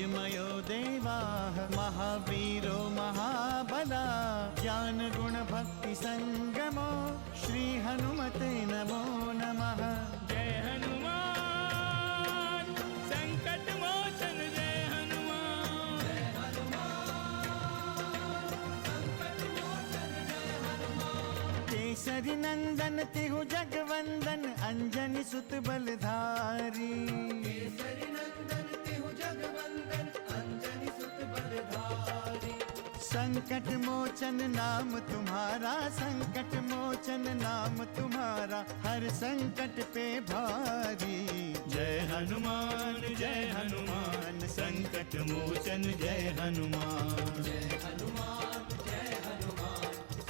तेजमयो देवाः महावीरो महाबला ज्ञान गुण भक्ति संगमो श्री हनुमते नमो नमः। जय हनुमान संकट मोचन जय हनुमान। जय हनुमान संकट मोचन जय हनुमान। केसरी नंदन तिहु जगवंदन अंजनी सुत बलधारी। केसरी नंदन तिहु जगवंदन अंजनी सुत बलधारी। संकट मोचन नाम तुम्हारा संकट मोचन नाम तुम्हारा हर संकट पे भारी। जय हनुमान संकट मोचन जय हनुमान। जय हनुमान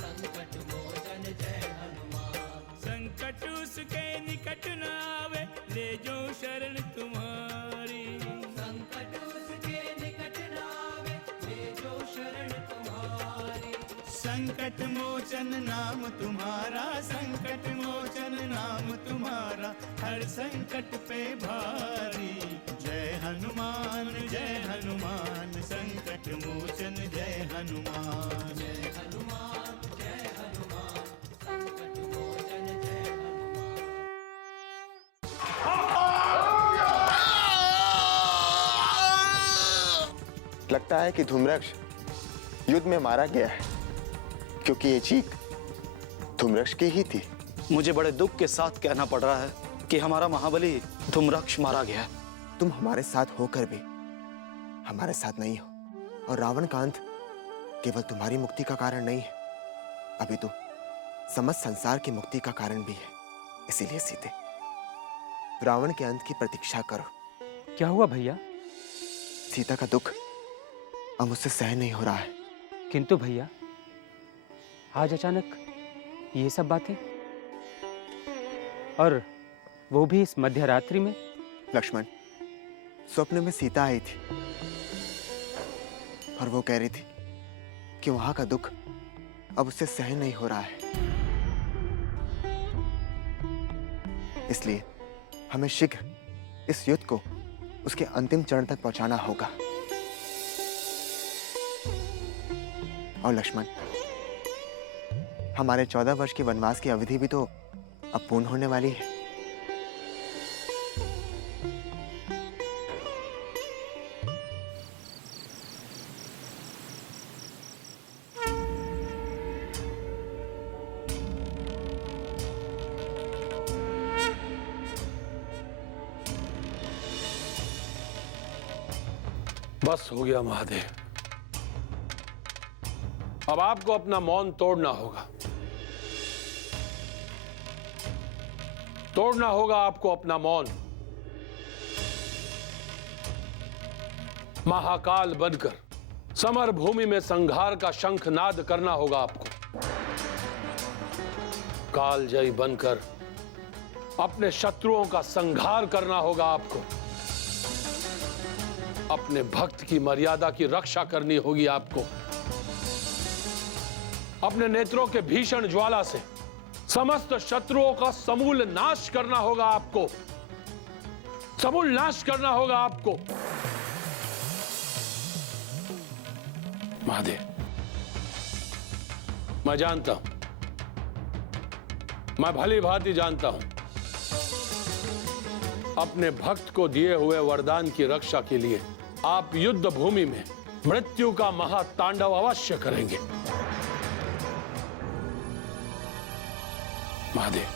संकट मोचन जय हनुमान। संकट उसके निकट न आवे ले जो शरण तुम्हारी। संकट उसके निकट न आवे ले जो शरण तुम्हारी। संकट मोचन नाम तुम्हारा संकट मोचन नाम तुम्हारा हर संकट पे भारी। जय हनुमान संकट मोचन जय हनुमान। जय हनुमान संकट मोचन जय हनुमान। लगता है कि धूम्रक्ष युद्ध में मारा गया है, क्योंकि ये चीख धूम्रक्ष की ही थी। मुझे बड़े दुख के साथ कहना पड़ रहा है कि हमारा महाबली धूम्रक्ष मारा गया है। तुम हमारे साथ होकर भी हमारे साथ नहीं हो, और रावण का अंत केवल तुम्हारी मुक्ति का कारण नहीं है, अभी तो समस्त संसार की मुक्ति का कारण भी है। इसीलिए सीते, रावण के अंत की प्रतीक्षा करो। क्या हुआ भैया? सीता का दुख अब मुझसे सहन नहीं हो रहा है। किंतु भैया, आज अचानक ये सब बातें, और वो भी इस मध्य रात्रि में? लक्ष्मण, स्वप्न में सीता आई थी और वो कह रही थी कि वहां का दुख अब उससे सहन नहीं हो रहा है, इसलिए हमें शीघ्र इस युद्ध को उसके अंतिम चरण तक पहुंचाना होगा। और लक्ष्मण, हमारे 14 वर्ष की वनवास की अवधि भी तो अब पूर्ण होने वाली है। बस हो गया महादेव, अब आपको अपना मौन तोड़ना होगा। तोड़ना होगा आपको अपना मौन। महाकाल बनकर समर भूमि में संघार का शंखनाद करना होगा आपको। कालजयी बनकर अपने शत्रुओं का संघार करना होगा आपको। अपने भक्त की मर्यादा की रक्षा करनी होगी आपको। अपने नेत्रों के भीषण ज्वाला से समस्त शत्रुओं का समूल नाश करना होगा आपको। समूल नाश करना होगा आपको। महादेव, मैं जानता हूं, मैं भली भांति जानता हूं, अपने भक्त को दिए हुए वरदान की रक्षा के लिए आप युद्ध भूमि में मृत्यु का महातांडव अवश्य करेंगे। महादेव,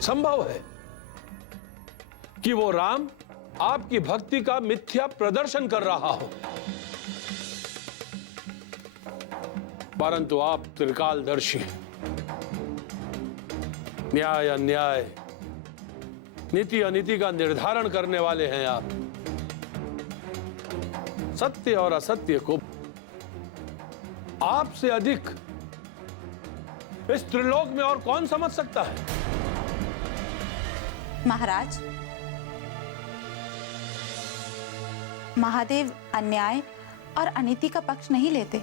संभव है कि वो राम आपकी भक्ति का मिथ्या प्रदर्शन कर रहा हो, परंतु आप त्रिकालदर्शी हैं। न्याय अन्याय, नीति अनीति का निर्धारण करने वाले हैं आप। सत्य और असत्य को आपसे अधिक इस त्रिलोक में और कौन समझ सकता है? महाराज, महादेव अन्याय और अनीति का पक्ष नहीं लेते।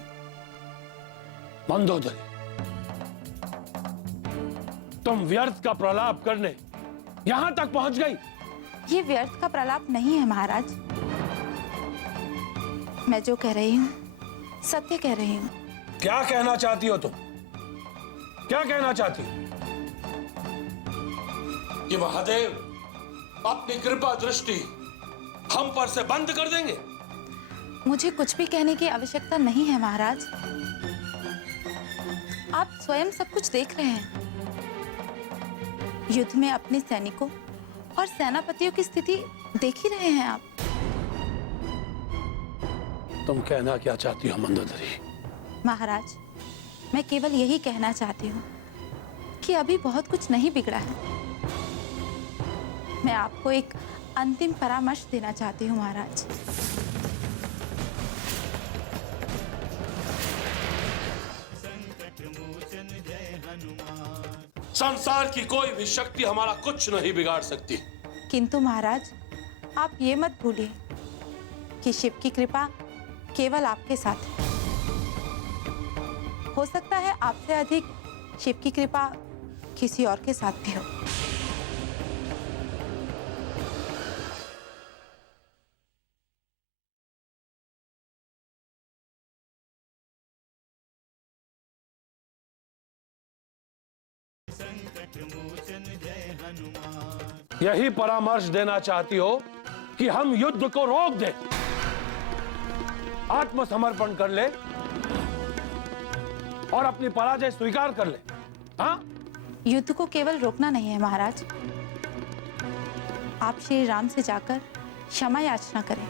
मंदोदरी, तुम व्यर्थ का प्रलाप करने यहां तक पहुंच गई। ये व्यर्थ का प्रलाप नहीं है महाराज। मैं जो कह रही हूँ सत्य कह रही हूँ। क्या कहना चाहती हो तुम? क्या कहना चाहती हो? कि महादेव अपनी कृपा दृष्टि हम पर से बंद कर देंगे? मुझे कुछ भी कहने की आवश्यकता नहीं है महाराज। आप स्वयं सब कुछ देख रहे हैं। युद्ध में अपने सैनिकों और सेनापतियों की स्थिति देख ही रहे हैं आप। तुम कहना क्या चाहती हो मंदोदरी? महाराज, मैं केवल यही कहना चाहती हूँ कि अभी बहुत कुछ नहीं बिगड़ा है। मैं आपको एक अंतिम परामर्श देना चाहती हूँ महाराज। संसार की कोई भी शक्ति हमारा कुछ नहीं बिगाड़ सकती। किंतु महाराज, आप ये मत भूलिए कि शिव की कृपा केवल आपके साथ है। हो सकता है आपसे अधिक शिव की कृपा किसी और के साथ भी हो। यही परामर्श देना चाहती हो कि हम युद्ध को रोक दें, आत्मसमर्पण कर ले और अपनी पराजय स्वीकार कर ले? हाँ? युद्ध को केवल रोकना नहीं है महाराज, आप श्री राम से जाकर क्षमा याचना करें।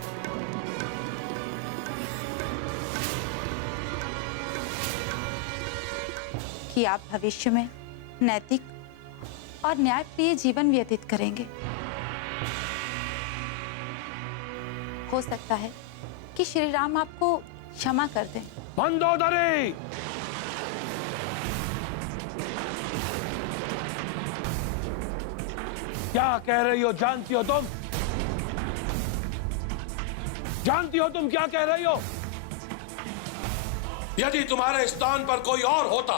कि आप भविष्य में नैतिक और न्यायप्रिय जीवन व्यतीत करेंगे। हो सकता है कि श्री राम आपको क्षमा कर दें। मंदोदरी, क्या कह रही हो? जानती हो तुम? जानती हो तुम क्या कह रही हो? यदि तुम्हारे स्थान पर कोई और होता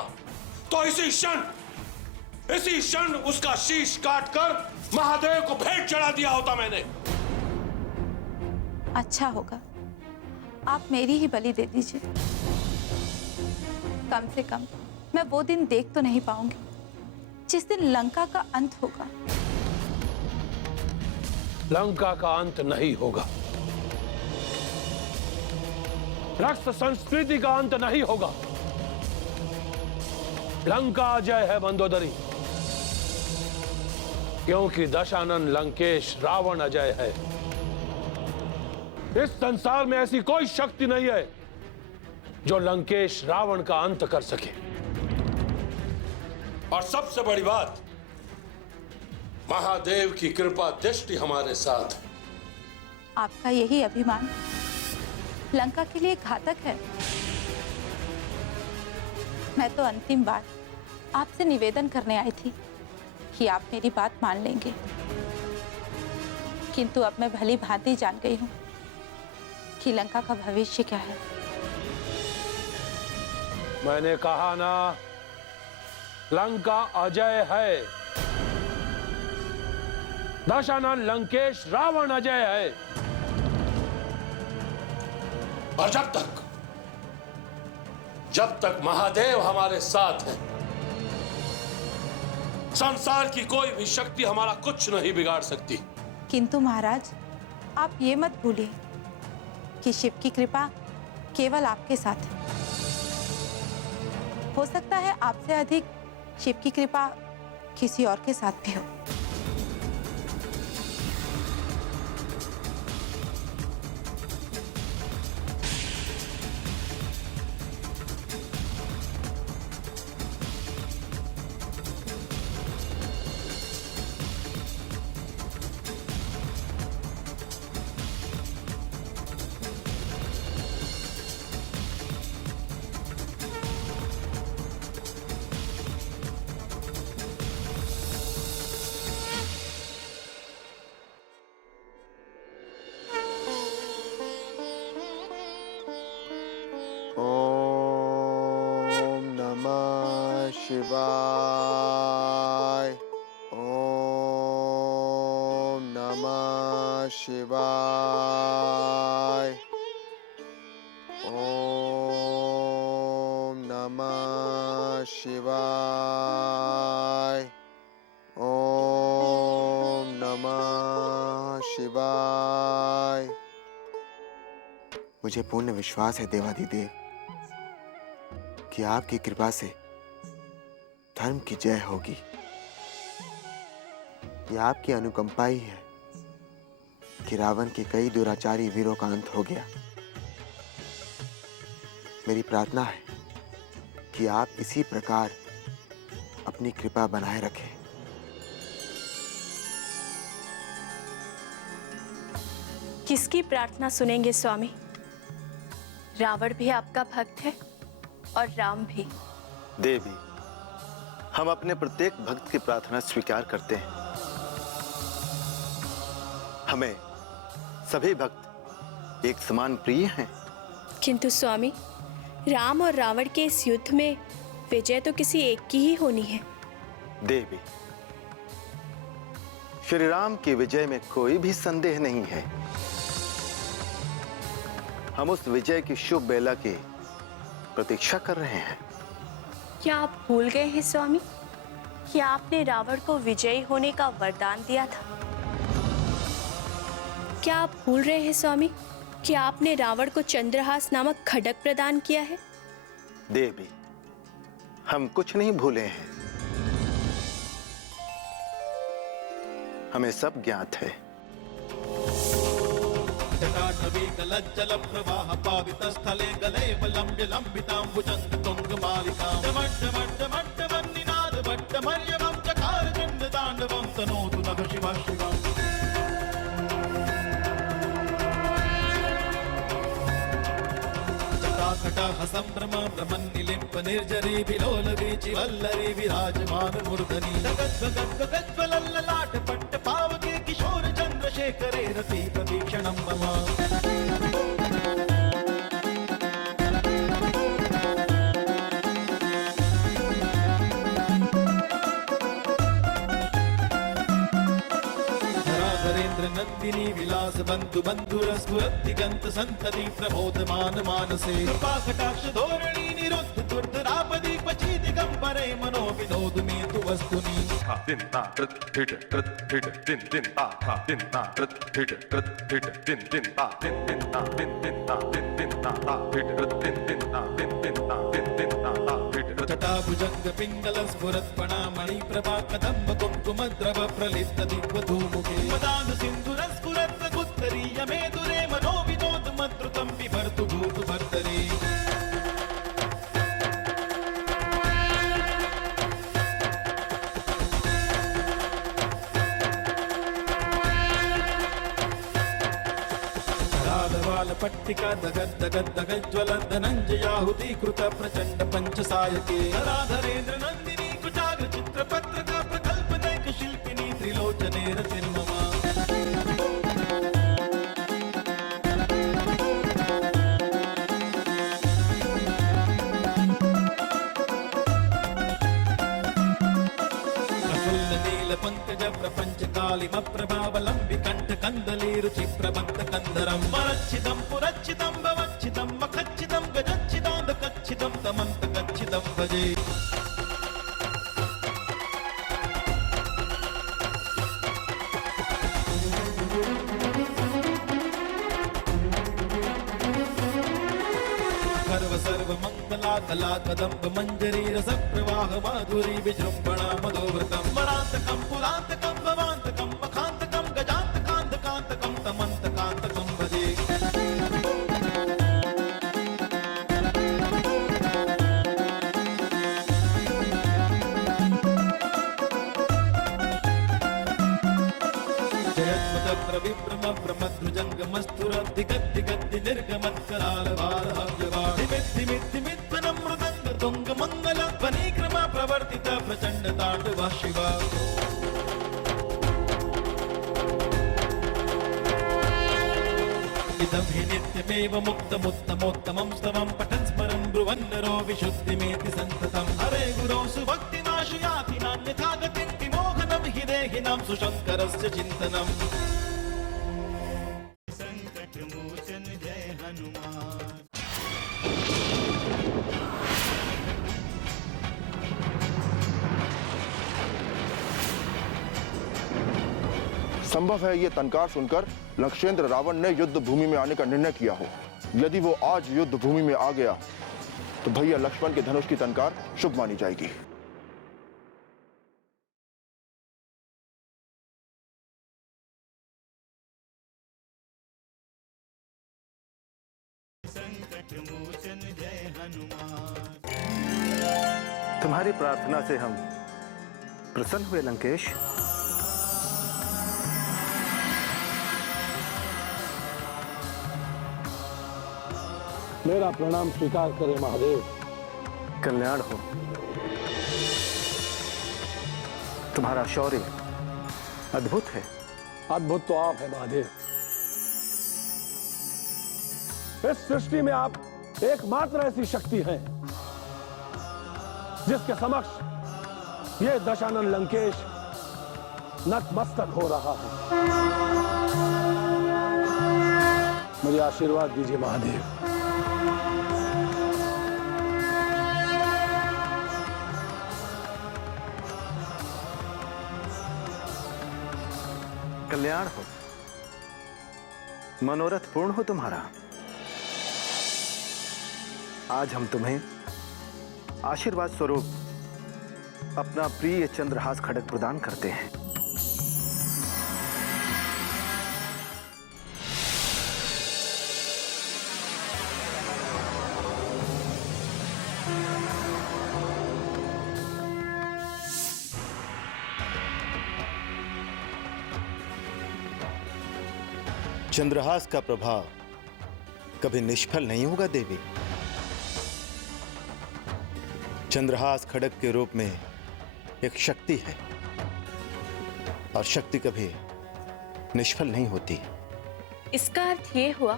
तो इसी क्षण उसका शीश काटकर महादेव को भेंट चढ़ा दिया होता मैंने। अच्छा होगा, आप मेरी ही बलि दे दीजिए। कम से कम मैं वो दिन देख तो नहीं पाऊंगी जिस दिन लंका का अंत होगा। लंका का अंत नहीं होगा, राष्ट्र संस्कृति का अंत नहीं होगा। लंका अजय है मंदोदरी, क्योंकि दशानन लंकेश रावण अजय है। इस संसार में ऐसी कोई शक्ति नहीं है जो लंकेश रावण का अंत कर सके। और सबसे बड़ी बात, महादेव की कृपा दृष्टि हमारे साथ है। आपका यही अभिमान लंका के लिए घातक है। मैं तो अंतिम बार आपसे निवेदन करने आई थी कि आप मेरी बात मान लेंगे, किंतु अब मैं भली भांति जान गई हूं कि लंका का भविष्य क्या है। मैंने कहा ना, लंका अजय है। दशानन लंकेश रावण अजय है। और जब तक महादेव हमारे साथ है, संसार की कोई भी शक्ति हमारा कुछ नहीं बिगाड़ सकती। किंतु महाराज, आप ये मत भूलिए कि शिव की कृपा केवल आपके साथ है। हो सकता है आपसे अधिक शिव की कृपा किसी और के साथ भी हो। ओम नमः शिवाय। ओम नमः शिवाय। ओम नमः शिवाय। मुझे पूर्ण विश्वास है देवाधिदेव कि आपकी कृपा से धर्म की जय होगी। यह आपकी अनुकंपा ही है कि रावण के कई दुराचारी वीरों का अंत हो गया। मेरी प्रार्थना है कि आप इसी प्रकार अपनी कृपा बनाए रखें। किसकी प्रार्थना सुनेंगे स्वामी? रावण भी आपका भक्त है और राम भी। देवी, हम अपने प्रत्येक भक्त की प्रार्थना स्वीकार करते हैं। हमें सभी भक्त एक समान प्रिय हैं। किंतु स्वामी, राम और रावण के इस युद्ध में विजय तो किसी एक की ही होनी है। देवी, श्री राम की विजय में कोई भी संदेह नहीं है। हम उस विजय की शुभ बेला की प्रतीक्षा कर रहे हैं। क्या आप भूल गए हैं स्वामी कि आपने रावण को विजयी होने का वरदान दिया था? क्या आप भूल रहे हैं स्वामी कि आपने रावण को चंद्रहास नामक खड्ग प्रदान किया है? देवी, हम कुछ नहीं भूले हैं। हमें सब ज्ञात है। जटाटवीकलज्जल प्रवाह पावितस्थले गले वलम्ब्य लम्बिताम्बुजङ्ग तुङ्गमालिकाम् डमड्डमड्डमड्डमन्निनाद भट्टमर्यवं चकार चण्डताण्डवं तनोतु नः शिवः शिवम्। जटाकटाह सम्भ्रम भ्रमन्निलिम्प निर्जरी विलोलवीचि वल्लरी विराजमान मूर्धनि जगद्गद्गद्गज्ज्वलल्ललाट पट्ट पावके किशोर चन्द्रशेखरे रति प्रतीक्षणं मम। धराधरेन्द्र नन्दिनी विलास बन्धु बन्धुरस्फुरद्दिगन्त सन्तति प्रबोधमान मानसे कृपाकटाक्ष धोरणी निरुद्ध दुर्धरापदि क्वचि दिगम्बरे मनो विनोद मे तु वस्तुनि। जटाभुजंग पिंगल स्फुरत्पणामणि प्रभा कदम्ब कुंकुम द्रव प्रलिप्त दिग्वधूमुखे मदान सिंधुर स्फुरत् गुत्तरीय मेदुरे मनो विनोद मद्रुतं बिभर्तु भूतु भर्तरि। पट्टिका दगद् दगद् दगज्ज्वल धनञ्जयाहुति कृत प्रचंड पंचसायके धराधरेन्द्र नंदिनी कुचाग्र चित्रपत्रका प्रकल्पनैक शिल्पिनी त्रिलोचने रतिर्ममा। प्रफुल्ल नील पंकज प्रपंच कालिम प्रभावलंबि कंठ कंदली रुचि प्रबंध कंदरम मरच्छिदं पुरच्छिदं भवच्छिदं मखच्छिदं गजच्छिदांद कच्छिदं तमंत कच्छिदं भजे। सर्व मंगला कला कदंब मंजरी रस प्रवाह माधुरी विजृंभणा मधोव्रतम मरांतकम पुरांतकम भवांतकम मखांतकम गजांतकांतकांतकम तमंतकांतकम भजे। जयत्मत प्रविभ्रम प्रमद्रुजंग मस्तुर दिगद् दिगद् निर्गमत्कराल भार धिमिद्धिमिद्धिमिद्वनं मृदंग तुंग मंगल ध्वनिक्रम प्रवर्तित प्रचंड तांडव शिवा। इदं हि नित्यमेव मुक्तमुत्तमोत्तमं स्तवं पठन् स्मरन् ब्रुवन् नरो विशुद्धिमेति सन्ततं हरे गुरौ सुभक्तिमाशु याति नान्यथा गतिं विमोहनं हि देहिनां सुशङ्करस्य चिन्तनम्। संकट मोचन जय हनुमान। संभव है ये तनकार सुनकर लक्षेंद्र रावण ने युद्ध भूमि में आने का निर्णय किया हो। यदि वो आज युद्ध भूमि में आ गया तो भैया लक्ष्मण के धनुष की तनकार शुभ मानी जाएगी। तुम्हारी प्रार्थना से हम प्रसन्न हुए लंकेश। मेरा प्रणाम स्वीकार करें महादेव। कल्याण हो। तुम्हारा शौर्य अद्भुत है। अद्भुत तो आप है महादेव। इस सृष्टि में आप एकमात्र ऐसी शक्ति हैं जिसके समक्ष ये दशानन लंकेश नतमस्तक हो रहा है। मुझे आशीर्वाद दीजिए महादेव। कल्याण हो। मनोरथ पूर्ण हो तुम्हारा। आज हम तुम्हें आशीर्वाद स्वरूप अपना प्रिय चंद्रहास खड्ग प्रदान करते हैं। चंद्रहास का प्रभाव कभी निष्फल नहीं होगा देवी। चंद्रहास खड्ग के रूप में एक शक्ति है और शक्ति कभी निष्फल नहीं होती। इसका अर्थ ये हुआ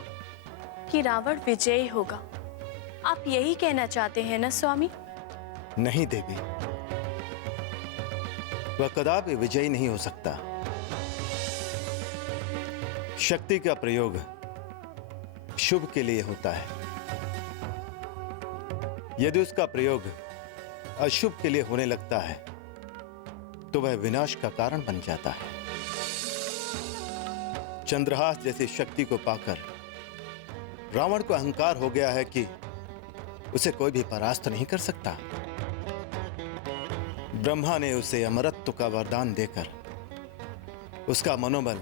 कि रावण विजयी होगा। आप यही कहना चाहते हैं ना स्वामी? नहीं देवी, वह कदापि विजयी नहीं हो सकता। शक्ति का प्रयोग शुभ के लिए होता है। यदि उसका प्रयोग अशुभ के लिए होने लगता है तो वह विनाश का कारण बन जाता है। चंद्रहास जैसी शक्ति को पाकर रावण को अहंकार हो गया है कि उसे कोई भी परास्त नहीं कर सकता। ब्रह्मा ने उसे अमरत्व का वरदान देकर उसका मनोबल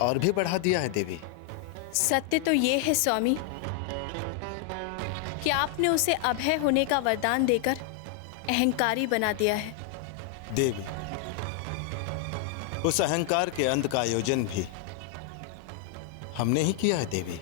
और भी बढ़ा दिया है देवी। सत्य तो ये है स्वामी कि आपने उसे अभय होने का वरदान देकर अहंकारी बना दिया है। देवी, उस अहंकार के अंत का आयोजन भी हमने ही किया है देवी।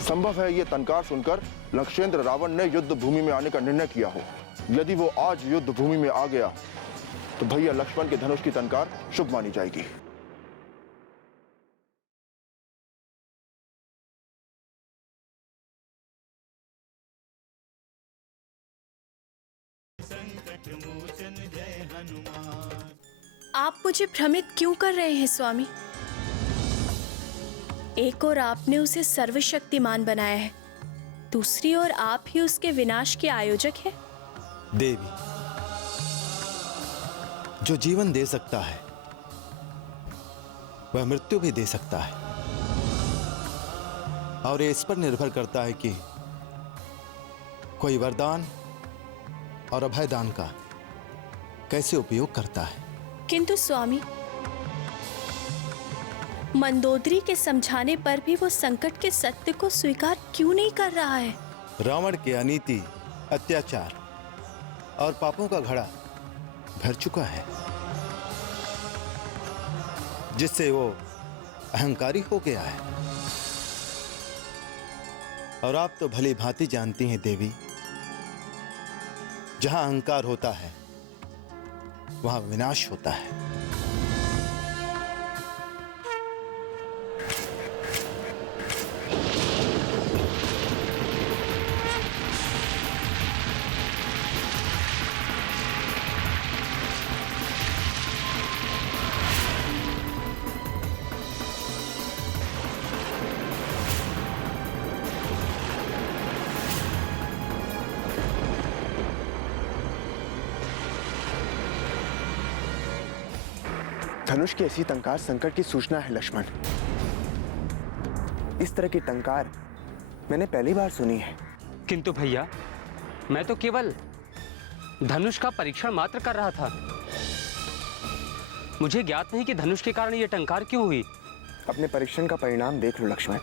संभव है ये तनकार सुनकर लक्षेंद्र रावण ने युद्ध भूमि में आने का निर्णय किया हो। यदि वो आज युद्ध भूमि में आ गया तो भैया लक्ष्मण के धनुष की तनकार शुभ मानी जाएगी। आप मुझे भ्रमित क्यों कर रहे हैं स्वामी? एक ओर आपने उसे सर्वशक्तिमान बनाया है, दूसरी ओर आप ही उसके विनाश के आयोजक हैं। देवी, जो जीवन दे सकता है वह मृत्यु भी दे सकता है, और ये इस पर निर्भर करता है कि कोई वरदान और अभयदान का कैसे उपयोग करता है। किंतु स्वामी, मंदोदरी के समझाने पर भी वो संकट के सत्य को स्वीकार क्यों नहीं कर रहा है? रावण के अनीति, अत्याचार और पापों का घड़ा भर चुका है, जिससे वो अहंकारी हो गया है। और आप तो भली भांति जानती हैं देवी, जहां अहंकार होता है वहां विनाश होता है। धनुष की ऐसी टंकार संकट की सूचना है लक्ष्मण। इस तरह की टंकार मैंने पहली बार सुनी है। किंतु भैया, मैं तो केवल धनुष का परीक्षण मात्र कर रहा था। मुझे ज्ञात नहीं कि धनुष के कारण यह टंकार क्यों हुई। अपने परीक्षण का परिणाम देख लो लक्ष्मण।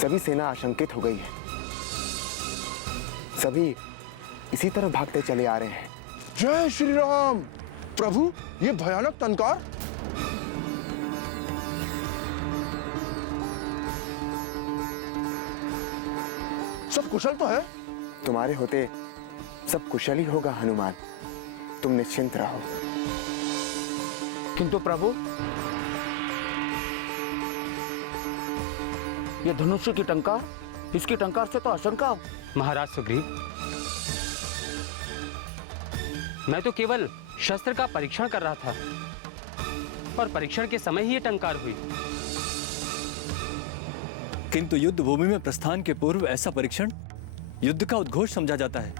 सभी सेना आशंकित हो गई है। सभी इसी तरह भागते चले आ रहे हैं। जय श्री राम। प्रभु, ये भयानक टंकार। सब कुशल तो है? तुम्हारे होते सब कुशल ही होगा हनुमान, तुम निश्चिंत रहो। किंतु प्रभु, ये धनुष की टंकार, इसकी टंकार से तो आशंका। महाराज सुग्रीव, मैं तो केवल शस्त्र का परीक्षण कर रहा था और परीक्षण के समय ही ये टंकार हुई। किंतु युद्ध भूमि में प्रस्थान के पूर्व ऐसा परीक्षण युद्ध का उद्घोष समझा जाता है।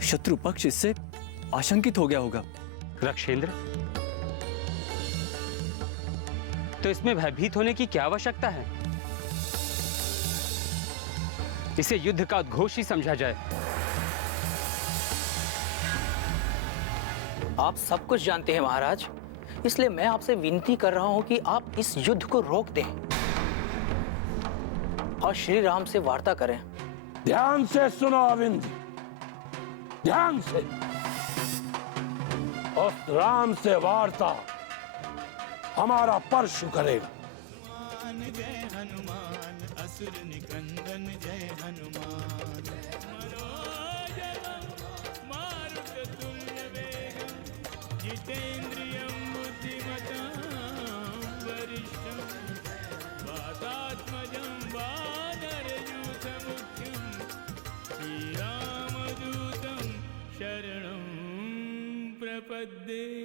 शत्रु पक्ष इससे आशंकित हो गया होगा। रक्षेंद्र, तो इसमें भयभीत होने की क्या आवश्यकता है? इसे युद्ध का उद्घोष ही समझा जाए। आप सब कुछ जानते हैं महाराज, इसलिए मैं आपसे विनती कर रहा हूं कि आप इस युद्ध को रोक दें और श्री राम से वार्ता करें। ध्यान से सुनो अविंद, ध्यान से। उस राम से वार्ता हमारा परशु करेगा। जय हनुमान, असुर निकंदन जय हनुमान। मनोजवं मारुततुल्य वेगं, जितेन्द्रियं बुद्धिमतां वरिष्ठं। वातात्मजं वानरयूथमुख्यं, श्रीरामदूतं शरणं प्रपद्ये।